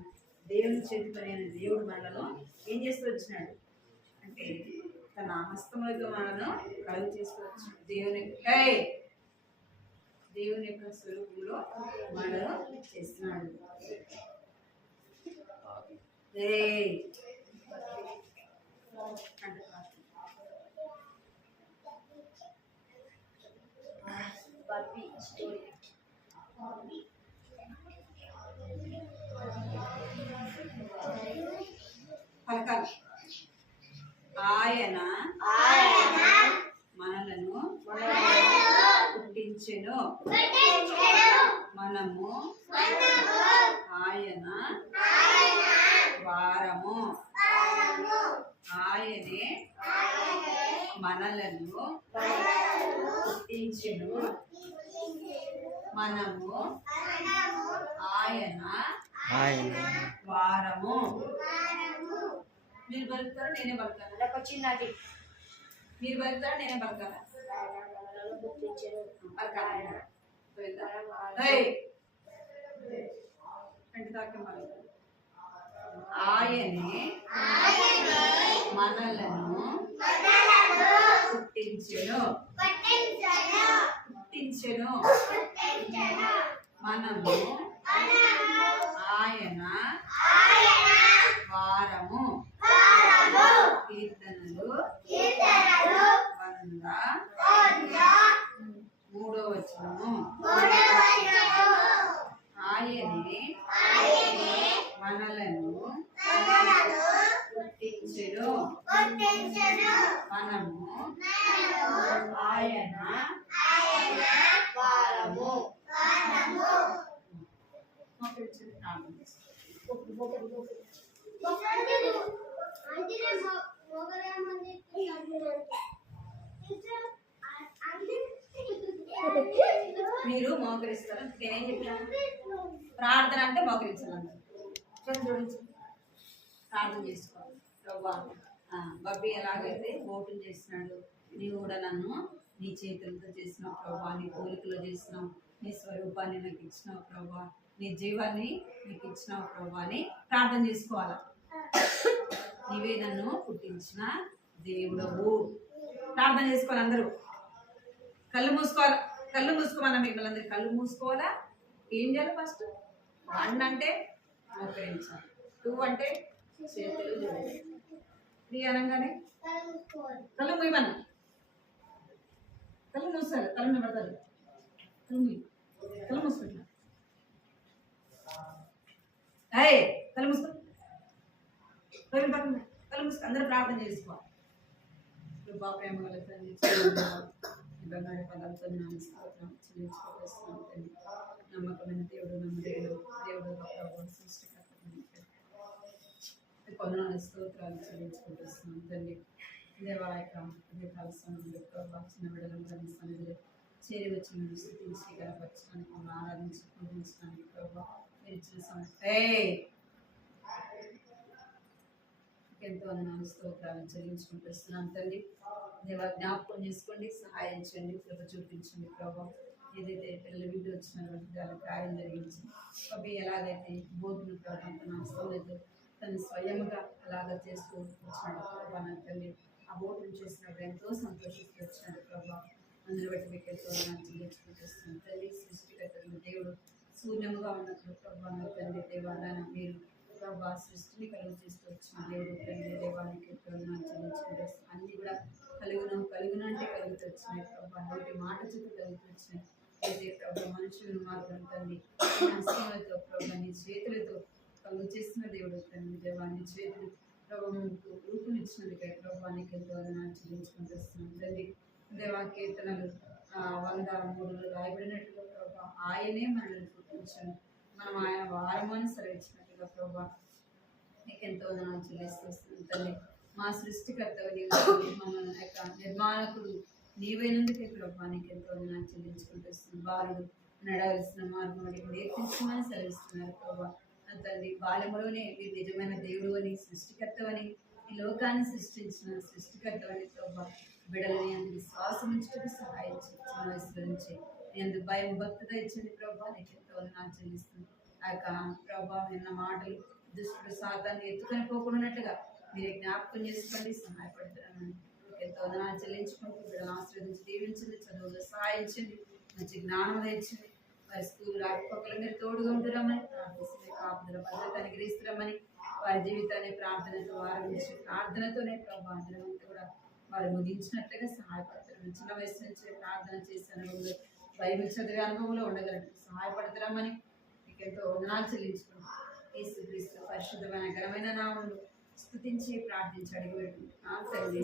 దేవుని చేతిపైన దేవుడు మనలో ఏం చేస్తూ వచ్చినాడు అంటే తన హస్తములతో మనను కలుగు చేస్తూ వచ్చినాడు. దేవుని యొక్క స్వరూపంలో మనలో చేస్తున్నాడు. పలకాలి. ఆయన మనలను పుట్టించెను, మనము ఆయన మనలను పుట్టించెను మనము ఆయన ఆయన వారము. మీరు పలుకుతారా నేనే పలుకుతాను? నాకు వచ్చిందండి. మీరు పలుకుతారా నేనే పలుకుతాను? పలకాలి. ఏయ్! కంటి తాకే పలుకుతాను. ఆయనే మనలను పుట్టించెను మనము ఆయన వారము. కీర్తనలు 103 ఆయనే మనలను పుట్టించెను మనము ఆయన వారము. మోకరించండి, ప్రార్థన చేసుకోండి. మీరు మోకరిస్తారు. నేనేం చెప్పాను? ప్రార్థన అంటే మోకరించాలన్నారు. చూడండి, ప్రార్థన చేసుకోవాలి. ప్రభా, బబ్బీ ఎలాగైతే ఓపెన్ చేస్తున్నాడు, నీవు కూడా నన్ను నీ చేతులతో చేసినావు ప్రభా, నీ పోలికలో చేసినావు, నీ స్వరూపాన్ని నాకు ఇచ్చినావు ప్రభా, నీ జీవాన్ని నీకు ఇచ్చినావు ప్రభా అని ప్రార్థన చేసుకోవాలి. నీవే నన్ను పుట్టించిన దేవుడవు. ప్రార్థన చేసుకోవాలి. అందరూ కళ్ళు మూసుకోవాలి. కళ్ళు మూసుకోమన్నా మిమ్మల్ని అందరూ కళ్ళు మూసుకోవాలా. ఏం చేయాలి? ఫస్ట్ 1 అంటే మోకరించాలి, 2 అంటే చేతులు జోడించాలి, 3 అనగానే కళ్ళు మూయమన్నా. కళ్ళు మూస్తారు, కళ్ళు మీద పడతారు. కళ్ళు మూసుకుంటున్నా. కళ్ళు మూసుకో, కళ్ళు మూసుకో. అందరూ ప్రార్థన చేసుకోవాలి. కృపా ప్రేమ గల తండ్రి, బంగారు పదాలతో నమ్మకమైన దేవుడు, నమ్మదగిన దేవుడు, కొందరు స్తోత్రాలు చెల్లించుకుంటున్నాం తండ్రి. దేవాలయ చిన్న బిడ్డలను సన్నిధిలో చేరి వచ్చి మేము స్థుతించి కనపరచడానికి, మమ్మల్ని ఆరాధించి పూజించడానికి ప్రభావ మీరు ఇచ్చిన ఎంతో వందనాలు స్తోత్రాలను చెల్లించుకుంటున్నాం తండ్రి. దేవా, జ్ఞాపకం చేసుకోండి, సహాయం చేయండి, కృప చూపించండి ప్రభావ. ఏదైతే పిల్లల వీడియో వచ్చినటువంటి దాని కార్యం జరిగించి అవి ఎలాగైతే బోధులు ప్రభావం తన హస్తములతో తను స్వయముగా అలాగ చేస్తూ వచ్చినాడు ప్రభా. నా తల్లి ఆ బోధన చేసినప్పుడు ఎంతో సంతోషిస్తూ వచ్చినాడు ప్రభా. అందరి బట్టి మీకు ఎంతో చెల్లించుకుంటున్నాను తల్లి. సృష్టికర్తలు దేవుడు శూన్యముగా ఉన్నప్పుడు ప్రభా, నా తండ్రి దేవాలయ మీరు ప్రభా సృష్టిని కలుగు చేస్తూ వచ్చిన దేవుడు తండ్రి దేవానికి చెల్లించుకుంటూ అన్నీ కూడా కలుగును అంటే కలుగుతూ వచ్చినాయి ప్రభా. నోటి మాట చేత కలుగుతూ వచ్చినాయి. అయితే ప్రభా మనుషులను మాత్రం తండ్రి హస్తములతో ప్రభా నీ చేతులతో కలుగు చేస్తున్న దేవుడు తండ్రి దేవాన్ని చేతులు ప్రభావంకు రూపునిచ్చినందుకే ప్రభానికి ఎంతో చెల్లించుకుంటూ వస్తున్నాం తండ్రి. దేవా కీర్తనలు 103 రాయబడినట్టుగా ప్రభా ఆయనే మనల్ని పుట్టించాను, మనం ఆయన వారము అని సెలవిచ్చినట్టుగా ప్రభా నీకు ఎంతో చెల్లిస్తూ వస్తున్నాం తండ్రి. మా సృష్టికర్తవు నీవు, మమ్మల్ని యొక్క నిర్మాణకుడు నీవైనందుకే ప్రభా నీకు ఎంతో చెల్లించుకుంటూ వస్తున్నాం. బాలుడు నడవలసిన మార్గం నేర్పించమని సెలవిస్తున్నారు ప్రభా. తండ్రి బాల్యములోనే మీరు నిజమైన దేవుడు అని, సృష్టికర్తవని, ఈ లోకాన్ని సృష్టించిన సృష్టికర్తవని ప్రభా బిడలని అందుకు విశ్వాసం ఉంచుటకు సహాయం చిన్న వయసులో నుంచి ఎందుకు భయం భక్తితో ఇచ్చింది ప్రభా నీకు ఎంతో చెల్లిస్తుంది. ఆ యొక్క ప్రభా విన్న మాటలు దుష్టుడు సాతాన్ని ఎత్తుకొని పోకుండానట్టుగా మీరు జ్ఞాపకం చేసుకోండి, సహాయపడుతున్నాను. ఎంతో చెల్లించుకుంటూ బిడ్డలను ఆశీర్వదించి దీవించండి, చదువులో సహాయించండి, మంచి జ్ఞానం తెచ్చింది. వారి స్కూల్ రాకపోకలు మీరు తోడుగా ఉంటున్నామని ప్రార్థిస్తుంది. కాపుదల భద్రత అనుగ్రహిస్తున్నామని వారి జీవితాన్ని ప్రార్థనతో ఆరంభించి ప్రార్థనతోనే ప్రభావం అంతా కూడా వారు ముగించినట్లుగా సహాయపడుతున్నాం. చిన్న వయసు నుంచి ప్రార్థన చేసే అనుభవంలో బైబిల్ చదివే అనుభవంలో ఉండగలరు సహాయపడుతున్నామని మీకు ఎంతో వందనాలు చెల్లించుకుంటాం. యేసుక్రీస్తు పరిశుద్ధమైన ఘనమైన నామములో స్తుతించి ప్రార్థించి అడిగి పెట్టుకుంటున్నాం తండ్రి.